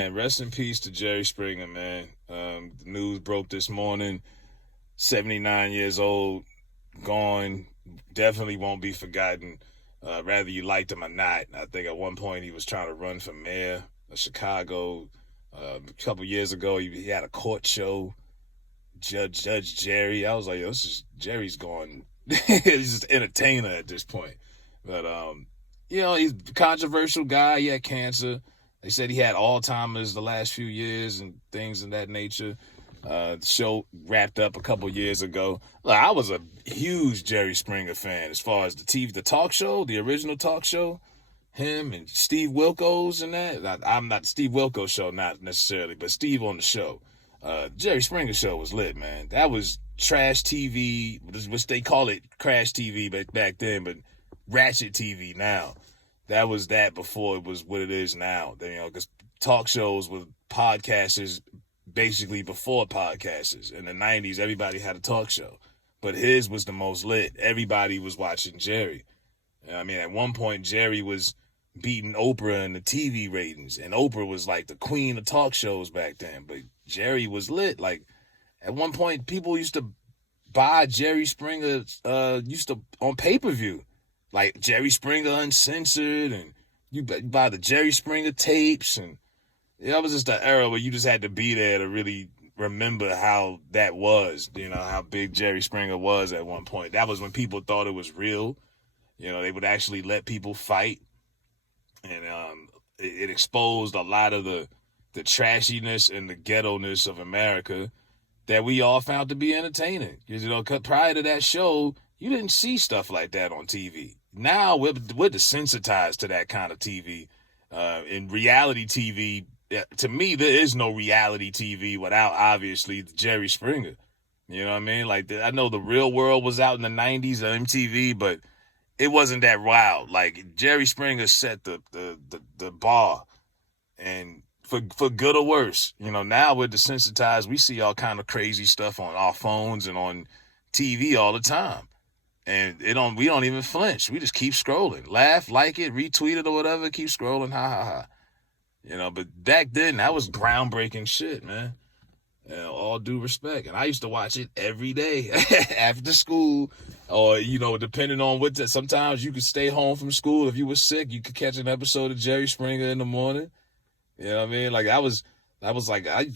man, rest in peace to Jerry Springer, man. The news broke this morning. 79 years old, gone. Definitely won't be forgotten. Whether you liked him or not. I think at one point he was trying to run for mayor of Chicago. A couple years ago, he had a court show. Judge Jerry. I was like, yo, this is Jerry's gone. He's just entertainer at this point. But he's a controversial guy. He had cancer. They said he had Alzheimer's the last few years and things of that nature. The show wrapped up a couple years ago. Look, I was a huge Jerry Springer fan as far as the talk show, the original talk show. Him and Steve Wilkos and that. I'm not Steve Wilkos show, not necessarily, but Steve on the show. Jerry Springer show was lit, man. That was trash TV, which they call it crash TV back then, but ratchet TV now. That was that before it was what it is now. Because talk shows with podcasters basically before podcasters. In the 90s, everybody had a talk show. But his was the most lit. Everybody was watching Jerry. I mean, at one point, Jerry was beating Oprah in the TV ratings. And Oprah was like the queen of talk shows back then. But Jerry was lit. Like, at one point, people used to buy Jerry Springer, on pay-per-view. Like Jerry Springer Uncensored, and you buy the Jerry Springer tapes, and that was just the era where you just had to be there to really remember how that was, how big Jerry Springer was at one point. That was when people thought it was real. They would actually let people fight, and it exposed a lot of the trashiness and the ghetto-ness of America that we all found to be entertaining. Because, prior to that show, you didn't see stuff like that on TV. Now we're desensitized to that kind of TV. In reality TV, to me, there is no reality TV without, obviously, Jerry Springer. You know what I mean? Like, I know The Real World was out in the 90s on MTV, but it wasn't that wild. Like, Jerry Springer set the bar, and for good or worse. Now we're desensitized. We see all kind of crazy stuff on our phones and on TV all the time. And we don't even flinch. We just keep scrolling. Laugh, like it, retweet it or whatever, keep scrolling, ha ha ha. But back then, that was groundbreaking shit, man. All due respect. And I used to watch it every day after school, or, depending on sometimes you could stay home from school. If you were sick, you could catch an episode of Jerry Springer in the morning. You know what I mean? Like, I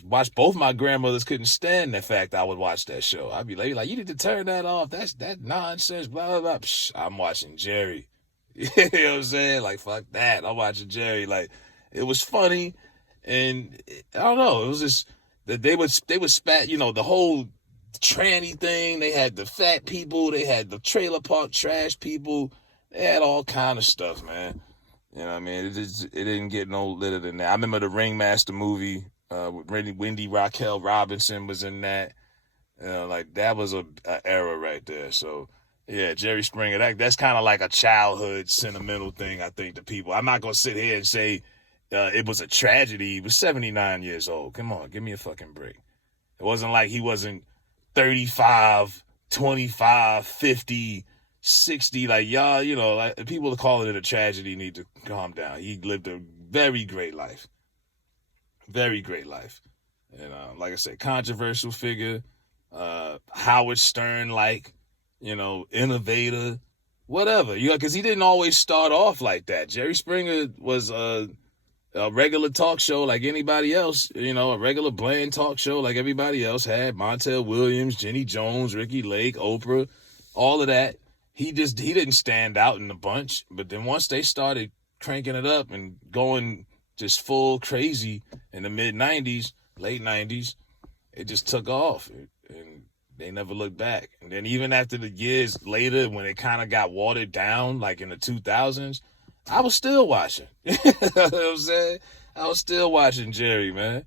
watched both my grandmothers couldn't stand the fact I would watch that show. I'd be like, you need to turn that off. That's that nonsense, blah, blah, blah. Psh, I'm watching Jerry. You know what I'm saying? Like, fuck that. I'm watching Jerry. Like, it was funny. And I don't know. It was just that they would spat, the whole tranny thing. They had the fat people. They had the trailer park trash people. They had all kind of stuff, man. You know what I mean? It didn't get no litter than that. I remember the Ringmaster movie. Wendy Raquel Robinson was in that. That was a era right there. So, yeah, Jerry Springer, that's kind of like a childhood sentimental thing, I think, to people. I'm not going to sit here and say it was a tragedy. He was 79 years old. Come on, give me a fucking break. It wasn't like he wasn't 35, 25, 50, 60. Like, y'all, like, people calling it a tragedy need to calm down. He lived a very great life. Very great life. And like I said, controversial figure, Howard Stern-like, innovator, whatever. Because he didn't always start off like that. Jerry Springer was a regular talk show like anybody else, a regular bland talk show like everybody else had. Montel Williams, Jenny Jones, Ricky Lake, Oprah, all of that. He didn't stand out in the bunch. But then once they started cranking it up and going just full crazy in the mid-90s, late 90s, it just took off, and they never looked back. And then even after the years later, when it kind of got watered down, like in the 2000s, I was still watching. You know what I'm saying? I was still watching Jerry, man.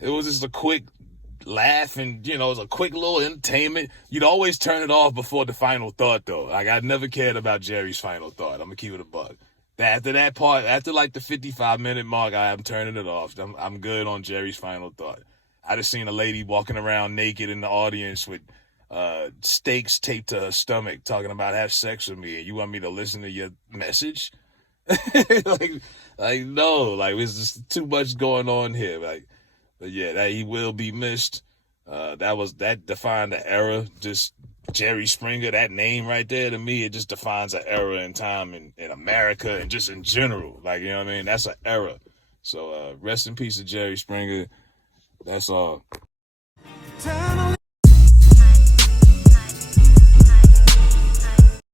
It was just a quick laugh, and, it was a quick little entertainment. You'd always turn it off before the final thought, though. Like, I never cared about Jerry's final thought. I'm going to keep it a buck. After that part, after like the 55-minute mark, I'm turning it off. I'm good on Jerry's final thought. I just seen a lady walking around naked in the audience with stakes taped to her stomach talking about have sex with me, and you want me to listen to your message? No, like it's just too much going on here. Like, but yeah, that he will be missed. That defined the era. Just Jerry Springer, that name right there, to me, it just defines an era in time in America and just in general. Like, you know what I mean? That's an era. So rest in peace to Jerry Springer. That's all.